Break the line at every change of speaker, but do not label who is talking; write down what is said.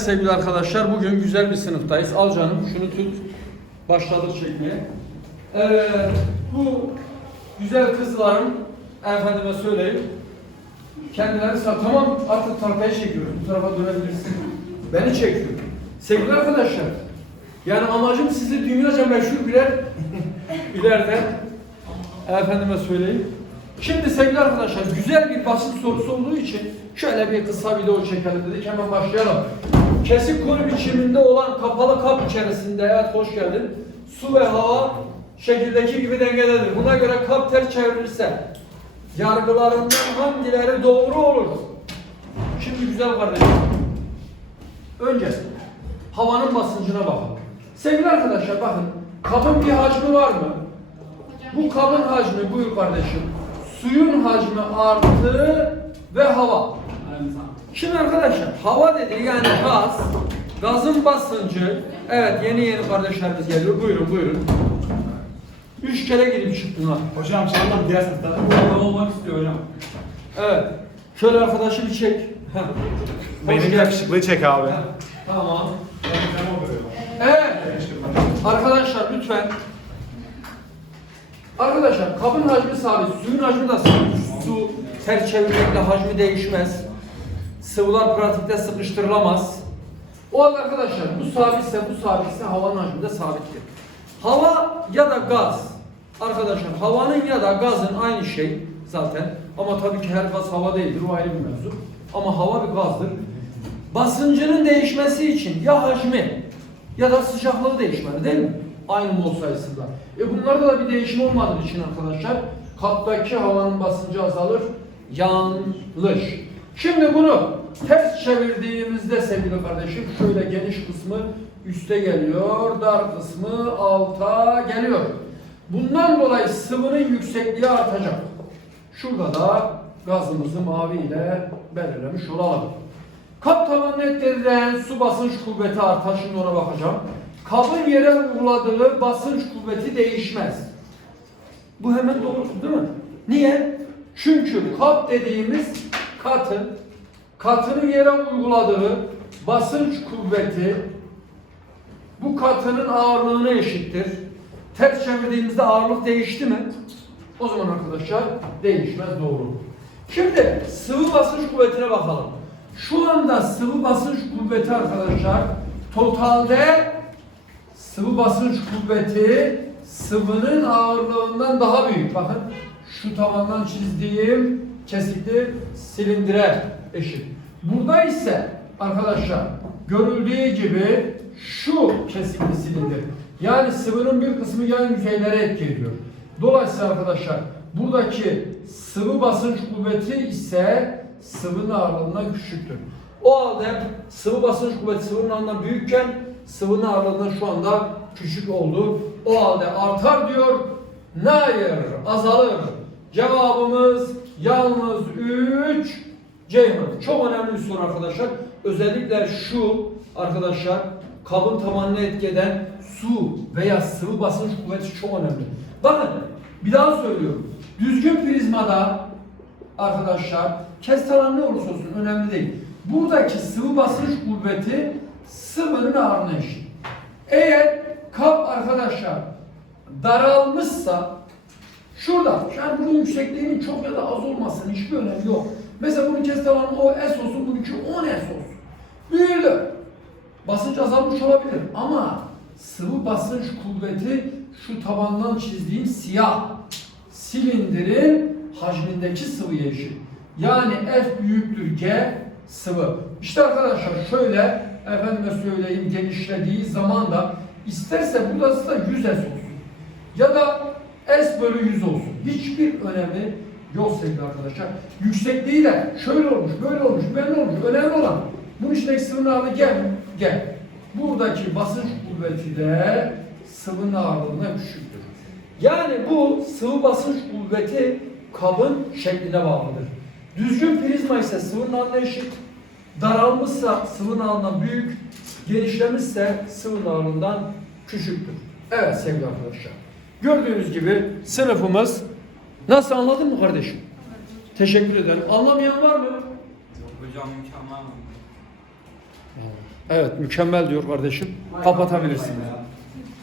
Sevgili arkadaşlar bugün güzel bir sınıftayız. Al canım şunu tut. Başladık çekmeye. Evet bu güzel kızların efendime söyleyeyim. Kendileri tamam artık tahtaya çekiyorum. Bu tarafa dönebilirsin. Beni çekiyor. Sevgili arkadaşlar yani amacım sizi dünyaca meşhur birer ileride efendime söyleyeyim. Şimdi sevgili arkadaşlar güzel bir basit sorusu olduğu için şöyle bir kısa video çekelim dedik hemen başlayalım. Kesik konu biçiminde olan kapalı kap içerisinde evet hoş geldin. Su ve hava şekildeki gibi dengededir. Buna göre kap ters çevrilirse yargılarından hangileri doğru olur? Şimdi güzel kardeşim. Önce havanın basıncına bakalım. Sevgili arkadaşlar bakın kabın bir hacmi var mı? Bu kabın hacmi buyur kardeşim. Suyun hacmi artı ve hava. Şimdi arkadaşlar hava dedi yani gaz. Gazın basıncı. Evet yeni yeni kardeşlerimiz geliyor. Buyurun buyurun. Üç kere girip çıktılar.
Hocam çantam diğer sınıfta.
Ne olmak istiyor hocam?
Evet. Şöyle arkadaşı bir çek. Heh. Hoş
Benim
geldin.
yakışıklığı çek abi.
Tamam. Evet. Arkadaşlar lütfen. Arkadaşlar kabın hacmi sabit, suyun hacmi de sabit. Su ters çevirmekle hacmi değişmez. Sıvılar pratikte sıkıştırılamaz. O halde arkadaşlar bu sabitse bu sabitse havanın hacmi de sabittir. Hava ya da gaz. Arkadaşlar havanın ya da gazın aynı şey zaten. Ama tabii ki her gaz hava değildir. O ayrı bir mevzu. Ama hava bir gazdır. Basıncının değişmesi için ya hacmi ya da sıcaklığı değişmeli değil mi? Aynı mol sayısında. E bunlarda da bir değişim olmadığı için arkadaşlar kaptaki havanın basıncı azalır. Yanlış. Şimdi bunu ters çevirdiğimizde sevgili kardeşim şöyle geniş kısmı üste geliyor, dar kısmı alta geliyor. Bundan dolayı sıvının yüksekliği artacak. Şurada da gazımızı mavi ile belirlemiş olalım. Kap tabanına ekledilen su basınç kuvveti artar. Şimdi ona bakacağım. Kabın yere uyguladığı basınç kuvveti değişmez. Bu hemen doğru değil mi? Niye? Çünkü kap dediğimiz katı, katının yere uyguladığı basınç kuvveti bu katının ağırlığına eşittir. Ters çevirdiğimizde ağırlık değişti mi? O zaman arkadaşlar değişmez doğru. Şimdi sıvı basınç kuvvetine bakalım. Şu anda sıvı basınç kuvveti arkadaşlar totalde sıvı basınç kuvveti sıvının ağırlığından daha büyük. Bakın şu tabandan çizdiğim kesikli silindire eşit. Burada ise arkadaşlar görüldüğü gibi şu kesikli silindir. Yani sıvının bir kısmı yan yüzeylere etki ediyor. Dolayısıyla arkadaşlar buradaki sıvı basınç kuvveti ise sıvının ağırlığından küçüktür. O halde sıvı basınç kuvveti sıvının ağırlığından büyükken sıvının ağırlığından şu anda küçük oldu. O halde artar diyor. Hayır, azalır. Cevabımız yalnız 3 Ceyhan. Çok önemli bir soru arkadaşlar. Özellikle şu arkadaşlar kabın tabanına etki eden su veya sıvı basınç kuvveti çok önemli. Bakın bir daha söylüyorum. Düzgün prizmada arkadaşlar kestalan ne olursa olsun önemli değil. Buradaki sıvı basınç kuvveti sıvının ağırlığına eşit. Eğer kap arkadaşlar daralmışsa şurada yani bunun yüksekliğinin çok ya da az olmasının hiçbir önemi yok. Mesela bunun kestalanı o S olsun, bununki 10 S olsun. Büyüdü. Basınç azalmış olabilir ama sıvı basınç kuvveti şu tabandan çizdiğim siyah silindirin hacmindeki sıvıya eşit. Yani F büyüktür G sıvı. İşte arkadaşlar şöyle efendime söyleyeyim genişlediği zaman da isterse burası da 100 S olsun. Ya da S bölü 100 olsun. Hiçbir önemi yok sevgili arkadaşlar. Yüksekliği de şöyle olmuş, böyle olmuş, böyle olmuş. Önemli olan bunun içindeki sıvının ağırlığı gel, gel. Buradaki basınç kuvveti de sıvının ağırlığına küçüktür. Yani bu sıvı basınç kuvveti kabın şekline bağlıdır. Düzgün prizma ise sıvının ağırlığına eşit. Daralmışsa sıvının ağırlığından büyük, genişlemişse sıvının ağırlığından küçüktür. Evet sevgili arkadaşlar. Gördüğünüz gibi sınıfımız nasıl anladın mı kardeşim? Teşekkür ederim. Anlamayan var mı?
Hocam mükemmel.
Evet mükemmel diyor kardeşim. Kapatabilirsiniz.